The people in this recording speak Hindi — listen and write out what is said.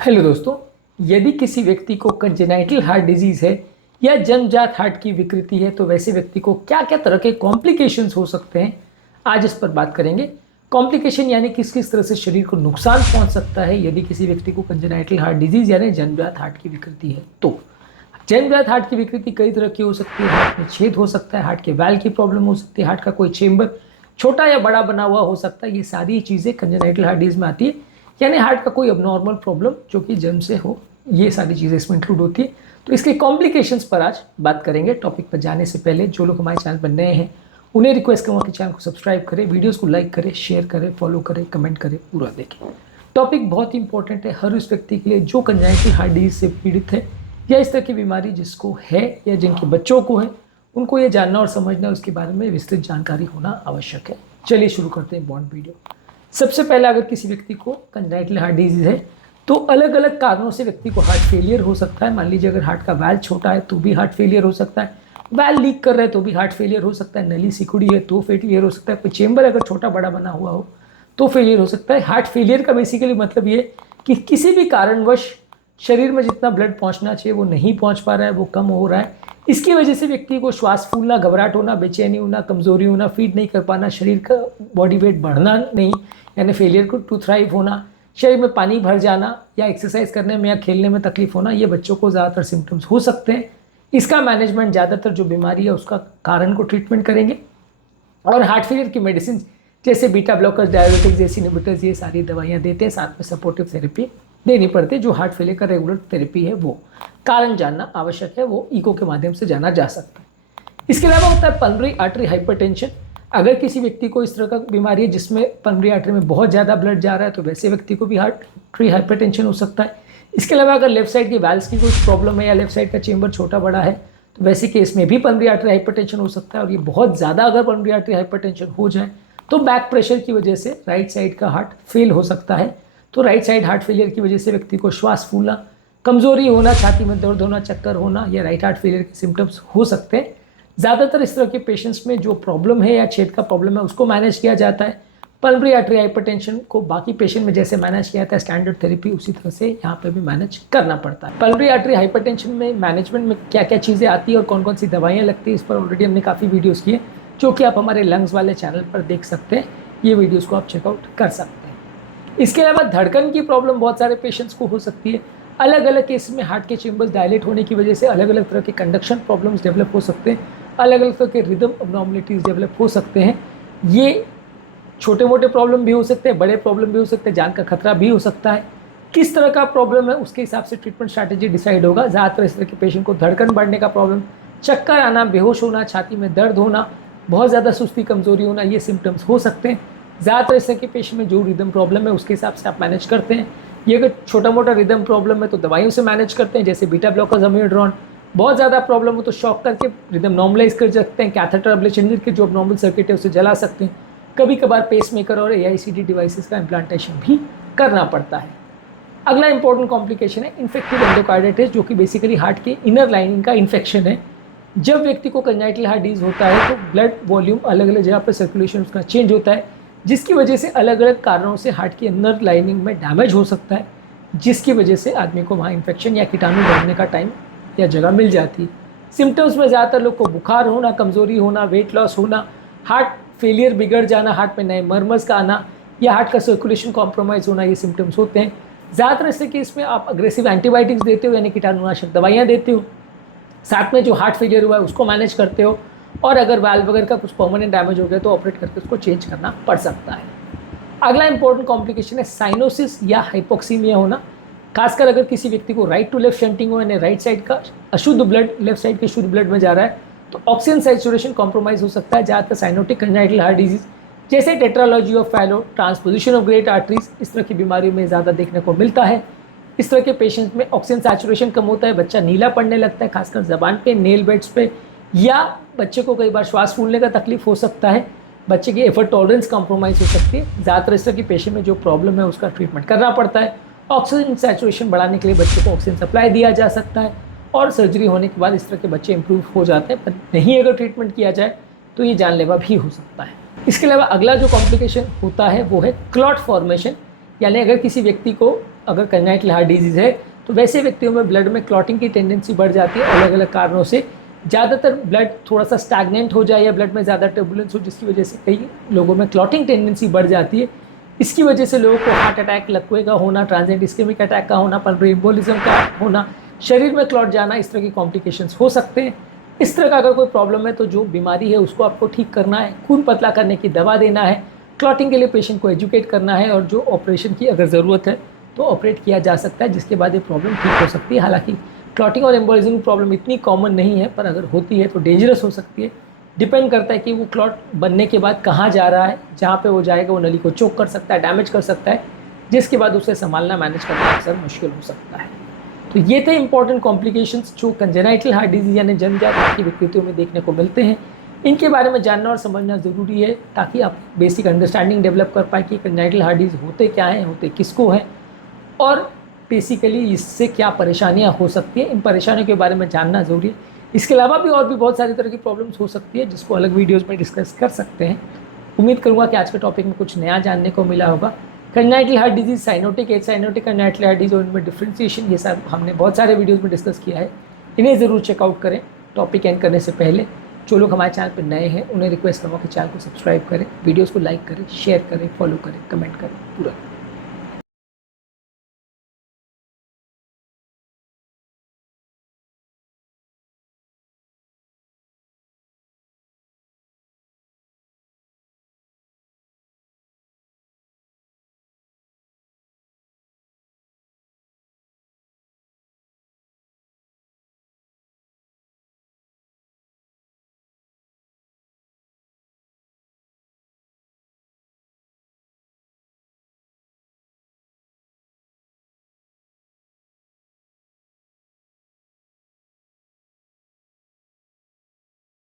हेलो दोस्तों, यदि किसी व्यक्ति को कंजेनाइटल हार्ट डिजीज़ है या जन्मजात हार्ट की विकृति है तो वैसे व्यक्ति को क्या क्या तरह के कॉम्प्लिकेशंस हो सकते हैं, आज इस पर बात करेंगे। कॉम्प्लिकेशन यानी किस किस तरह से शरीर को नुकसान पहुंच सकता है यदि किसी व्यक्ति को कंजेनाइटल हार्ट डिजीज़ यानी जन्मजात हार्ट की विकृति है। तो जन्मजात हार्ट की विकृति कई तरह की हो सकती है। हार्ट में छेद हो सकता है, हार्ट के वैल्व की प्रॉब्लम हो सकती है, हार्ट का कोई चेंबर छोटा या बड़ा बना हुआ हो सकता है। ये सारी चीज़ें कंजेनाइटल हार्ट डिजीज़ में आती है, यानी हार्ट का कोई अबनॉर्मल प्रॉब्लम जो कि जन्म से हो, ये सारी चीज़ें इसमें इंक्लूड होती है। तो इसके कॉम्प्लिकेशंस पर आज बात करेंगे। टॉपिक पर जाने से पहले जो लोग हमारे चैनल पर नए हैं उन्हें रिक्वेस्ट करूँगा कि चैनल को सब्सक्राइब करें, वीडियोस को लाइक करें, शेयर करें, फॉलो करें, कमेंट करें, पूरा देखें। टॉपिक बहुत ही इंपॉर्टेंट है हर उस व्यक्ति के लिए जो कंजेनिटल हार्ट डिजीज से पीड़ित है या इस तरह की बीमारी जिसको है या जिनके बच्चों को है, उनको ये जानना और समझना, उसके बारे में विस्तृत जानकारी होना आवश्यक है। चलिए शुरू करते हैं बॉन्ड वीडियो। सबसे पहले अगर किसी व्यक्ति को कंजेनिटल हार्ट डिजीज है तो अलग अलग कारणों से व्यक्ति को हार्ट फेलियर हो सकता है। मान लीजिए अगर हार्ट का वैल्व छोटा है तो भी हार्ट फेलियर हो सकता है, वैल्व लीक कर रहा है तो भी हार्ट फेलियर हो सकता है, नली सिकुड़ी है तो फेलियर हो सकता है, कोई चेंबर अगर छोटा बड़ा बना हुआ हो तो फेलियर हो सकता है। हार्ट फेलियर का बेसिकली मतलब ये कि किसी भी कारणवश शरीर में जितना ब्लड पहुंचना चाहिए वो नहीं पहुंच पा रहा है, वो कम हो रहा है। इसकी वजह से व्यक्ति को श्वास फूलना, घबराहट होना, बेचैनी होना, कमजोरी होना, फीड नहीं कर पाना, शरीर का बॉडी वेट बढ़ना नहीं यानी फेलियर टू थ्राइव होना, शरीर में पानी भर जाना या एक्सरसाइज करने में या खेलने में तकलीफ होना, ये बच्चों को ज़्यादातर सिम्टम्स हो सकते हैं। इसका मैनेजमेंट ज़्यादातर जो बीमारी है उसका कारण को ट्रीटमेंट करेंगे और हार्ट फेलियर की मेडिसिन जैसे beta blockers, diabetics, AC inhibitors, ये सारी दवाइयाँ देते हैं। साथ में सपोर्टिव थेरेपी देनी पड़ती है। जो हार्ट फेलियर का रेगुलर थेरेपी है वो कारण जानना आवश्यक है, वो ईको के माध्यम से जाना जा सकता है। इसके अलावा होता है पल्मोनरी आर्टरी हाइपरटेंशन। अगर किसी व्यक्ति को इस तरह का बीमारी है जिसमें पल्मोनरी आर्टरी में बहुत ज़्यादा ब्लड जा रहा है तो वैसे व्यक्ति को भी आर्टरी हाइपरटेंशन हो सकता है। इसके अलावा अगर लेफ्ट साइड की वैल्व्स की कोई प्रॉब्लम है या लेफ्ट साइड का चेंबर छोटा बड़ा है तो वैसे केस में भी पल्मोनरी आर्टरी हाइपरटेंशन हो सकता है। और ये बहुत ज़्यादा अगर पल्मोनरी आर्टरी हाइपरटेंशन हो जाए तो बैक प्रेशर की वजह से राइट साइड का हार्ट फेल हो सकता है। तो राइट साइड हार्ट फेलियर की वजह से व्यक्ति को श्वास फूलना, कमजोरी होना, छाती में दर्द होना, चक्कर होना, या राइट हार्ट फेलियर के सिम्टम्स हो सकते हैं। ज़्यादातर इस तरह के पेशेंट्स में जो प्रॉब्लम है या छेद का प्रॉब्लम है उसको मैनेज किया जाता है। पल्मोनरी आर्टरी हाइपरटेंशन को बाकी पेशेंट में जैसे मैनेज किया जाता है स्टैंडर्ड थेरेपी, उसी तरह से यहाँ पे भी मैनेज करना पड़ता है। पल्मोनरी आर्टरी हाइपरटेंशन में मैनेजमेंट में क्या क्या चीज़ें आती है और कौन कौन सी दवाइयाँ लगती है, इस पर ऑलरेडी हमने काफ़ी वीडियोज़ किए जो कि आप हमारे लंग्स वाले चैनल पर देख सकते हैं। ये वीडियोज़ को आप चेकआउट कर सकते हैं। इसके अलावा धड़कन की प्रॉब्लम बहुत सारे पेशेंट्स को हो सकती है। अलग अलग केस में हार्ट के चेंबर्स डायलेट होने की वजह से अलग अलग तरह के कंडक्शन प्रॉब्लम्स डेवलप हो सकते हैं, अलग अलग तरह के रिदम अबनॉर्मलिटीज़ डेवलप हो सकते हैं। ये छोटे मोटे प्रॉब्लम भी हो सकते हैं, बड़े प्रॉब्लम भी हो सकते हैं, जान का खतरा भी हो सकता है। किस तरह का प्रॉब्लम है उसके हिसाब से ट्रीटमेंट स्ट्रैटेजी डिसाइड होगा। ज़्यादातर इस तरह के पेशेंट को धड़कन बढ़ने का प्रॉब्लम, चक्कर आना, बेहोश होना, छाती में दर्द होना, बहुत ज़्यादा सुस्ती, कमजोरी होना, ये सिम्टम्स हो सकते हैं। ज़्यादातर इस तरह के पेशेंट में जो रिदम प्रॉब्लम है उसके हिसाब से आप मैनेज करते हैं। ये अगर छोटा मोटा रिदम प्रॉब्लम है तो दवाइयों से मैनेज करते हैं जैसे बीटा ब्लॉकर्स, अम्योड्रॉन। बहुत ज़्यादा प्रॉब्लम हो तो शॉक करके रिदम नॉर्मलाइज कर सकते हैं, कैथेटर अब्लेशन करके जो नॉर्मल सर्किट है उसे जला सकते हैं। कभी कभार पेसमेकर और AICD डिवाइसेस का इम्प्लांटेशन भी करना पड़ता है। अगला इंपॉर्टेंट कॉम्प्लिकेशन है इन्फेक्टिव एंडोकार्डाइटिस, जो कि बेसिकली हार्ट के इनर लाइनिंग का इन्फेक्शन है। जब व्यक्ति को कंजेनिटल हार्ट डिजीज होता है तो ब्लड वॉल्यूम अलग अलग जगह पर सर्कुलेशन उसका चेंज होता है, जिसकी वजह से अलग अलग कारणों से हार्ट की इनर लाइनिंग में डैमेज हो सकता है, जिसकी वजह से आदमी को वहाँ इन्फेक्शन या कीटाणु बढ़ने का टाइम या जगह मिल जाती है। सिम्टम्स में ज़्यादातर लोग को बुखार होना, कमजोरी होना, वेट लॉस होना, हार्ट फेलियर बिगड़ जाना, हार्ट में नए मर्मर्स का आना या हार्ट का सर्कुलेशन कॉम्प्रोमाइज़ होना, ये सिम्टम्स होते हैं। ज़्यादातर ऐसे केस में आप अग्रेसिव एंटीबायोटिक्स देते हो यानी कीटाणुनाशक दवाइयाँ देते हो, साथ में जो हार्ट फेलियर हुआ है उसको मैनेज करते हो, और अगर वाल्व वगैरह का कुछ परमानेंट डैमेज हो गया तो ऑपरेट करके उसको चेंज करना पड़ सकता है। अगला इंपॉर्टेंट कॉम्प्लिकेशन है साइनोसिस या हाइपोक्सीमिया होना। खासकर अगर किसी व्यक्ति को राइट टू लेफ्ट शंटिंग हो यानी राइट साइड का अशुद्ध ब्लड लेफ्ट साइड के शुद्ध ब्लड में जा रहा है तो ऑक्सीजन सैचुरेशन कॉम्प्रोमाइज हो सकता है। ज़्यादातर साइनोटिक कंजेनिटल हार्ट डिजीज जैसे tetralogy of Fallot, transposition of great arteries, इस तरह की बीमारियों में ज़्यादा देखने को मिलता है। इस तरह के पेशेंट्स में ऑक्सीजन सैचुरेशन कम होता है, बच्चा नीला पड़ने लगता है, खासकर जबान पे, नेल बेड्स पे, या बच्चे को कई बार श्वास फूलने का तकलीफ हो सकता है, बच्चे की एफर्ट टॉलरेंस कॉम्प्रोमाइज़ हो सकती है। ज़्यादातर इस तरह के पेशेंट में जो प्रॉब्लम है उसका ट्रीटमेंट करना पड़ता है। ऑक्सीजन सैचुरेशन बढ़ाने के लिए बच्चे को ऑक्सीजन सप्लाई दिया जा सकता है और सर्जरी होने के बाद इस तरह के बच्चे इंप्रूव हो जाते हैं, पर नहीं अगर ट्रीटमेंट किया जाए तो ये जानलेवा भी हो सकता है। इसके अलावा अगला जो कॉम्प्लिकेशन होता है वो है क्लॉट फॉर्मेशन, यानी अगर किसी व्यक्ति को अगर कंजेनिटल हार्ट डिजीज़ है तो वैसे व्यक्तियों में ब्लड में क्लॉटिंग की टेंडेंसी बढ़ जाती है अलग अलग कारणों से। ज़्यादातर ब्लड थोड़ा सा स्टैग्नेंट हो जाए या ब्लड में ज़्यादा टर्बुलेंस हो, जिसकी वजह से कई लोगों में क्लॉटिंग टेंडेंसी बढ़ जाती है। इसकी वजह से लोगों को हार्ट अटैक, लकवे का होना, ट्रांजिएंट इस्केमिक अटैक का होना, पल्मोनरी एम्बोलिज्म का होना, शरीर में क्लॉट जाना, इस तरह की कॉम्प्लिकेशंस हो सकते हैं। इस तरह का अगर कोई प्रॉब्लम है तो जो बीमारी है उसको आपको ठीक करना है, खून पतला करने की दवा देना है, क्लॉटिंग के लिए पेशेंट को एजुकेट करना है, और जो ऑपरेशन की अगर ज़रूरत है तो ऑपरेट किया जा सकता है, जिसके बाद ये प्रॉब्लम ठीक हो सकती है। हालांकि क्लॉटिंग और एम्बोलिज्म की प्रॉब्लम इतनी कॉमन नहीं है, पर अगर होती है तो डेंजरस हो सकती है। डिपेंड करता है कि वो क्लॉट बनने के बाद कहाँ जा रहा है, जहाँ पे वो जाएगा वो नली को चोक कर सकता है, डैमेज कर सकता है, जिसके बाद उसे संभालना, मैनेज करना अक्सर मुश्किल हो सकता है। तो ये थे इंपॉर्टेंट कॉम्प्लिकेशंस जो कंजेनाइटल हार्ट डिजीज़ यानी जन्मजात हार्ट की विकृतियों में देखने को मिलते हैं। इनके बारे में जानना और समझना ज़रूरी है ताकि आप बेसिक अंडरस्टैंडिंग डेवलप कर पाए कि कंजेनाइटल हार्ट डिजीज़ होते क्या हैं, होते किसको हैं, और बेसिकली इससे क्या परेशानियां हो सकती हैं। इन परेशानियों के बारे में जानना ज़रूरी है। इसके अलावा भी और भी बहुत सारी तरह की प्रॉब्लम्स हो सकती है जिसको अलग वीडियोस में डिस्कस कर सकते हैं। उम्मीद करूँगा कि आज के टॉपिक में कुछ नया जानने को मिला होगा। Congenital heart disease, cyanotic as cyanotic congenital heart disease और इनमें डिफ्रेंसिएशन, ये सब हमने बहुत सारे वीडियोज़ में डिस्कस किया है। इन्हें ज़रूर चेकआउट करें। टॉपिक एंड करने से पहले जो लोग हमारे चैनल पर नए हैं उन्हें रिक्वेस्ट करूँगा कि चैनल को सब्सक्राइब करें, वीडियोज़ को लाइक करें, शेयर करें, फॉलो करें, कमेंट करें, पूरा